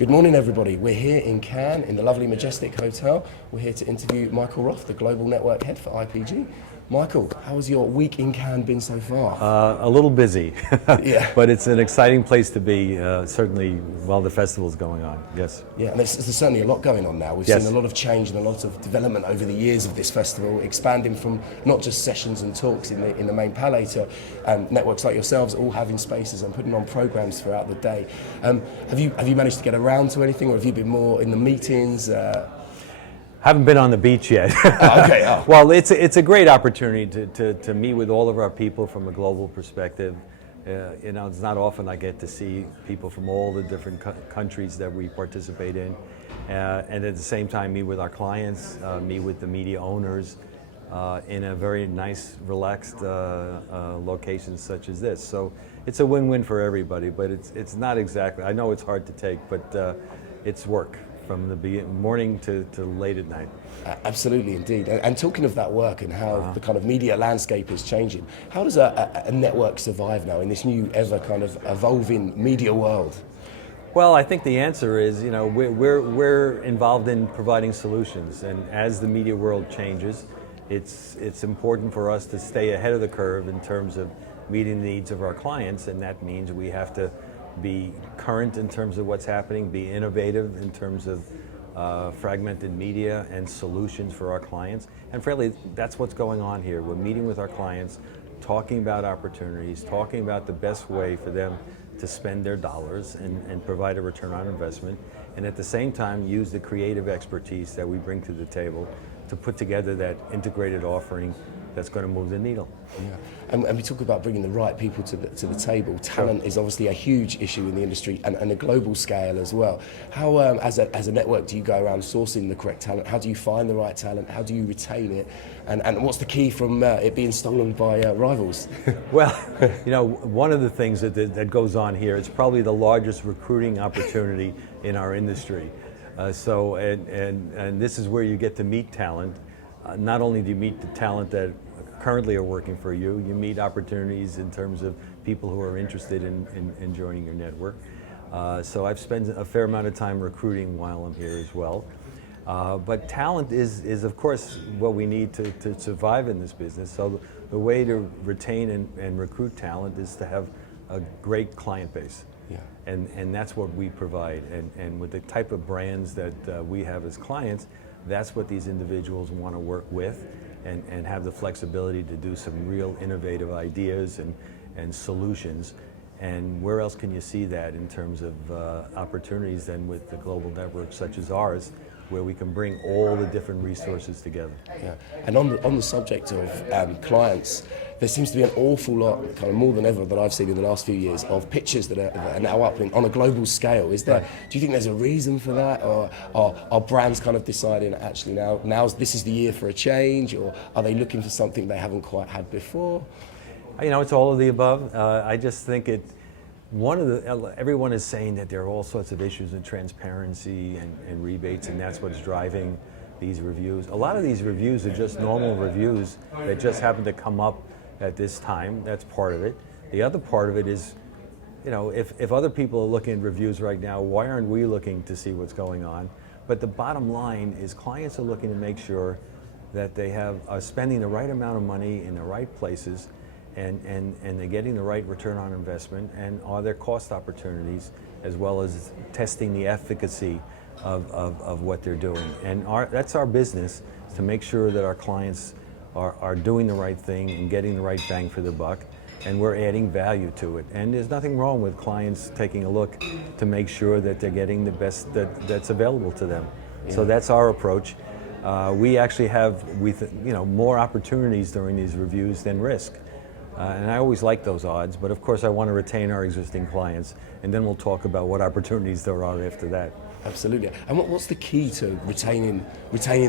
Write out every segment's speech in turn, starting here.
Good morning, everybody. We're here in Cannes in the lovely Majestic Hotel. We're here to interview Michael Roth, the Global Network Head for IPG. Michael, how has your week in Cannes been so far? A little busy, Yeah. but it's an exciting place to be, certainly while the festival's going on, yes. Yeah, and there's certainly a lot going on now. We've Yes. seen a lot of change and a lot of development over the years of this festival, expanding from not just sessions and talks in the main palais to networks like yourselves all having spaces and putting on programs throughout the day. Have you managed to get around to anything, or have you been more in the meetings? Haven't been on the beach yet. Oh, okay. Oh. Well, it's a great opportunity to meet with all of our people from a global perspective. It's not often I get to see people from all the different countries that we participate in, and at the same time meet with our clients, meet with the media owners in a very nice, relaxed location such as this. So it's a win-win for everybody, but it's not exactly. I know it's hard to take, but it's work from the morning to late at night. Absolutely, indeed. And talking of that work and how the kind of media landscape is changing, how does a network survive now in this new, ever kind of evolving media world? Well, I think the answer is, we're involved in providing solutions, and as the media world changes, it's important for us to stay ahead of the curve in terms of meeting the needs of our clients, and that means we have to be current in terms of what's happening, be innovative in terms of fragmented media and solutions for our clients. And frankly, that's what's going on here. We're meeting with our clients, talking about opportunities, talking about the best way for them to spend their dollars and provide a return on investment, and at the same time use the creative expertise that we bring to the table to put together that integrated offering that's going to move the needle. Yeah. And we talk about bringing the right people to the table. Talent is obviously a huge issue in the industry and a global scale as well. How, as a network, do you go around sourcing the correct talent? How do you find the right talent? How do you retain it? And what's the key from it being stolen by rivals? Well, one of the things that goes on here, it's probably the largest recruiting opportunity in our industry. And this is where you get to meet talent. Not only do you meet the talent that currently are working for you, you meet opportunities in terms of people who are interested in joining your network. So I've spent a fair amount of time recruiting while I'm here as well. But talent is of course what we need to survive in this business. So the way to retain and recruit talent is to have a great client base. Yeah. And that's what we provide. And with the type of brands that we have as clients, that's what these individuals want to work with and have the flexibility to do some real innovative ideas and solutions. And where else can you see that in terms of opportunities than with the global networks such as ours, where we can bring all the different resources together. Yeah. And on the subject of clients, there seems to be an awful lot, kind of more than ever that I've seen in the last few years, of pictures that are now up on a global scale. Is there? Right. Do you think there's a reason for that, or are brands kind of deciding actually this is the year for a change, or are they looking for something they haven't quite had before? It's all of the above. I just think everyone is saying that there are all sorts of issues in transparency and rebates, and that's what's driving these reviews. A lot of these reviews are just normal reviews that just happen to come up at this time. That's part of it. The other part of it is, if other people are looking at reviews right now, why aren't we looking to see what's going on? But the bottom line is clients are looking to make sure that they are spending the right amount of money in the right places, and they're getting the right return on investment, and are there cost opportunities, as well as testing the efficacy of what they're doing. And that's our business, to make sure that our clients are doing the right thing and getting the right bang for the buck, and we're adding value to it. And there's nothing wrong with clients taking a look to make sure that they're getting the best that's available to them. Yeah. So that's our approach. We actually have more opportunities during these reviews than risk. And I always like those odds, but of course I want to retain our existing clients, and then we'll talk about what opportunities there are after that. Absolutely. And what's the key to retaining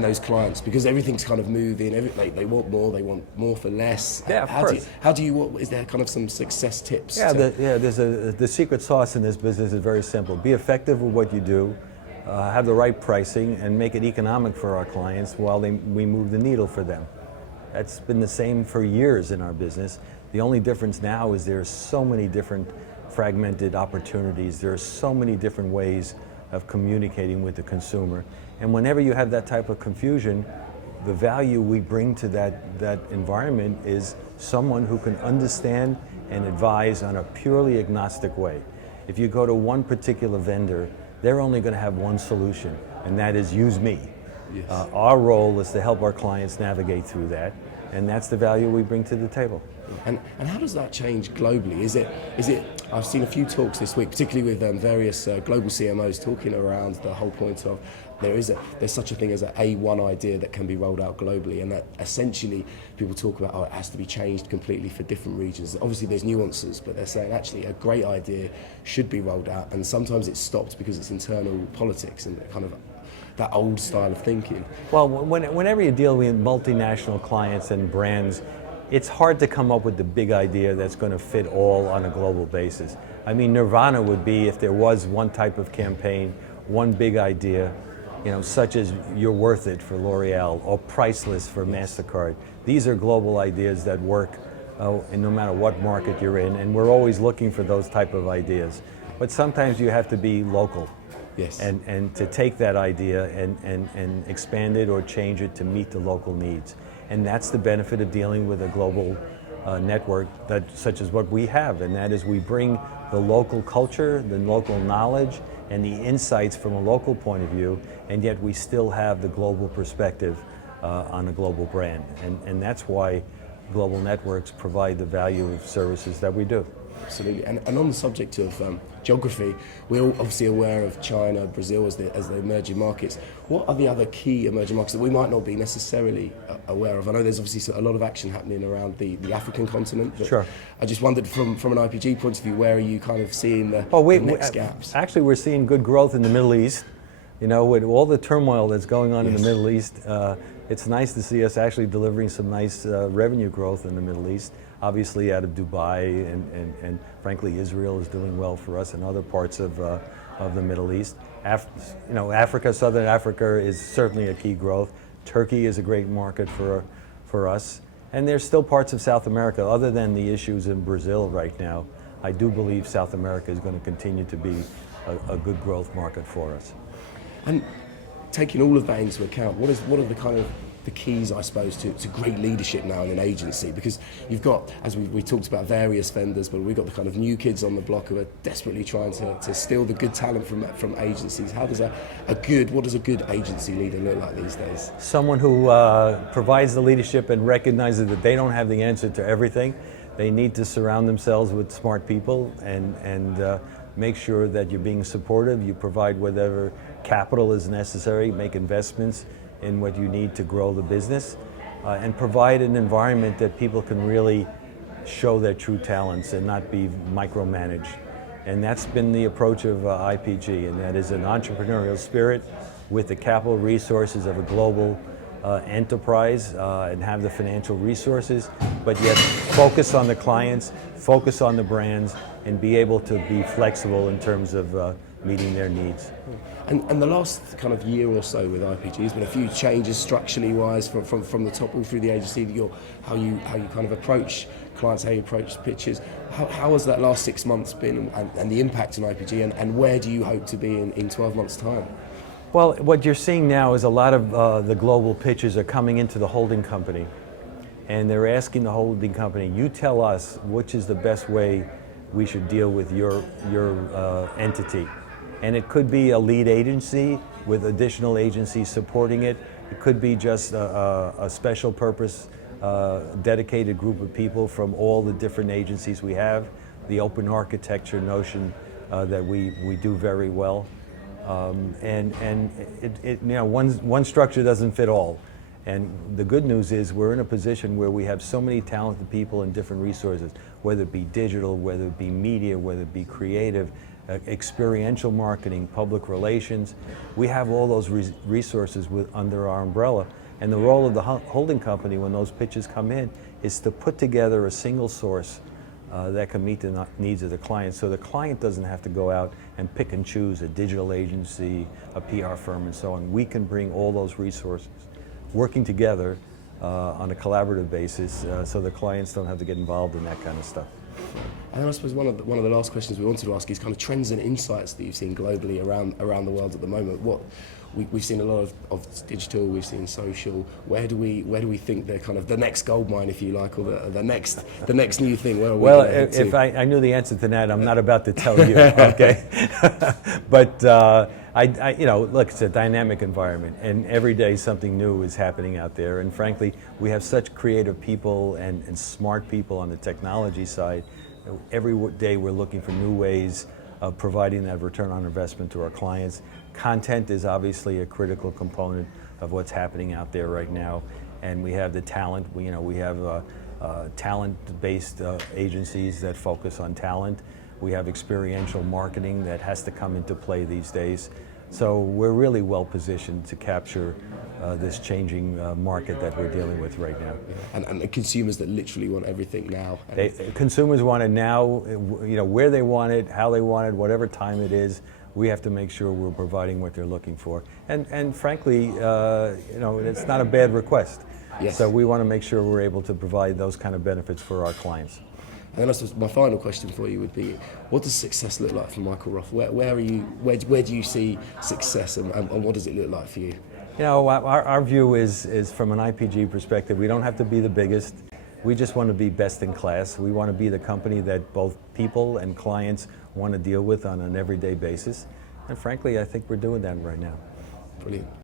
those clients? Because everything's kind of moving. They want more for less. Yeah, of course. Is there kind of some success tips? Yeah, the secret sauce in this business is very simple. Be effective with what you do, have the right pricing, and make it economic for our clients while we move the needle for them. That's been the same for years in our business. The only difference now is there's so many different fragmented opportunities. There are so many different ways of communicating with the consumer. And whenever you have that type of confusion, the value we bring to that environment is someone who can understand and advise on a purely agnostic way. If you go to one particular vendor, they're only going to have one solution, and that is use me. Yes. Our role is to help our clients navigate through that, and that's the value we bring to the table. And how does that change globally? Is it? I've seen a few talks this week, particularly with various global CMOs talking around the whole point of there's such a thing as a one idea that can be rolled out globally, and that essentially people talk about it has to be changed completely for different regions. Obviously there's nuances, but they're saying actually a great idea should be rolled out, and sometimes it's stopped because it's internal politics and kind of that old style of thinking. Well, whenever you deal with multinational clients and brands, it's hard to come up with the big idea that's going to fit all on a global basis. I mean, nirvana would be if there was one type of campaign, one big idea, such as You're Worth It for L'Oreal or Priceless for MasterCard. These are global ideas that work and no matter what market you're in, and we're always looking for those type of ideas. But sometimes you have to be local. Yes. And to take that idea and expand it or change it to meet the local needs. And that's the benefit of dealing with a global network such as what we have, and that is we bring the local culture, the local knowledge, and the insights from a local point of view, and yet we still have the global perspective on a global brand. And that's why global networks provide the value of services that we do. Absolutely. And on the subject of geography, we're all obviously aware of China, Brazil as the emerging markets. What are the other key emerging markets that we might not be necessarily aware of? I know there's obviously a lot of action happening around the African continent. But sure. I just wondered from an IPG point of view, where are you kind of seeing the next gaps? Actually, we're seeing good growth in the Middle East. With all the turmoil that's going on in the Middle East, it's nice to see us actually delivering some nice revenue growth in the Middle East. Obviously out of Dubai and frankly Israel is doing well for us and other parts of the Middle East. Africa, Southern Africa is certainly a key growth. Turkey is a great market for us. And there's still parts of South America, other than the issues in Brazil right now. I do believe South America is going to continue to be a good growth market for us. And taking all of that into account, what are the kind of the keys, I suppose, to great leadership now in an agency? Because you've got, as we talked about, various vendors, but we've got the kind of new kids on the block who are desperately trying to steal the good talent from agencies. What does a good agency leader look like these days? Someone who provides the leadership and recognizes that they don't have the answer to everything. They need to surround themselves with smart people and make sure that you're being supportive. You provide whatever capital is necessary, make investments in what you need to grow the business, and provide an environment that people can really show their true talents and not be micromanaged. And that's been the approach of IPG, and that is an entrepreneurial spirit with the capital resources of a global enterprise and have the financial resources, but yet focus on the clients, focus on the brands, and be able to be flexible in terms of meeting their needs. And the last kind of year or so with IPG, there's been a few changes structurally wise from the top all through the agency. How you kind of approach clients, how you approach pitches. How has that last 6 months been, and the impact on IPG, and where do you hope to be in 12 months' time? Well, what you're seeing now is a lot of the global pitches are coming into the holding company, and they're asking the holding company, you tell us which is the best way we should deal with your entity. And it could be a lead agency with additional agencies supporting it. It could be just a special purpose, dedicated group of people from all the different agencies we have. The open architecture notion that we do very well. One structure doesn't fit all. And the good news is we're in a position where we have so many talented people and different resources, whether it be digital, whether it be media, whether it be creative, experiential marketing, public relations. We have all those resources under our umbrella. And the role of the holding company when those pitches come in is to put together a single source that can meet the needs of the client, so the client doesn't have to go out and pick and choose a digital agency, a PR firm, and so on. We can bring all those resources working together on a collaborative basis so the clients don't have to get involved in that kind of stuff. And then I suppose one of the last questions we wanted to ask is kind of trends and insights that you've seen globally around the world at the moment. What we've seen a lot of digital, we've seen social. Where do we think they're kind of the next gold mine, if you like, or the next new thing? Where are we Well, gonna head if to? I knew the answer to that, I'm not about to tell you, okay? But look, it's a dynamic environment, and every day something new is happening out there. And frankly, we have such creative people and smart people on the technology side. Every day we're looking for new ways of providing that return on investment to our clients. Content is obviously a critical component of what's happening out there right now, and we have the talent. We have talent-based agencies that focus on talent. We have experiential marketing that has to come into play these days. So we're really well positioned to capture this changing market that we're dealing with right now. And the consumers that literally want everything now. Consumers want it now, where they want it, how they want it, whatever time it is. We have to make sure we're providing what they're looking for. And frankly, it's not a bad request. Yes. So we want to make sure we're able to provide those kind of benefits for our clients. And then I suppose my final question for you would be, what does success look like for Michael Roth? Where do you see success, and what does it look like for you? Our view is from an IPG perspective, we don't have to be the biggest. We just want to be best in class. We want to be the company that both people and clients want to deal with on an everyday basis. And frankly, I think we're doing that right now. Brilliant.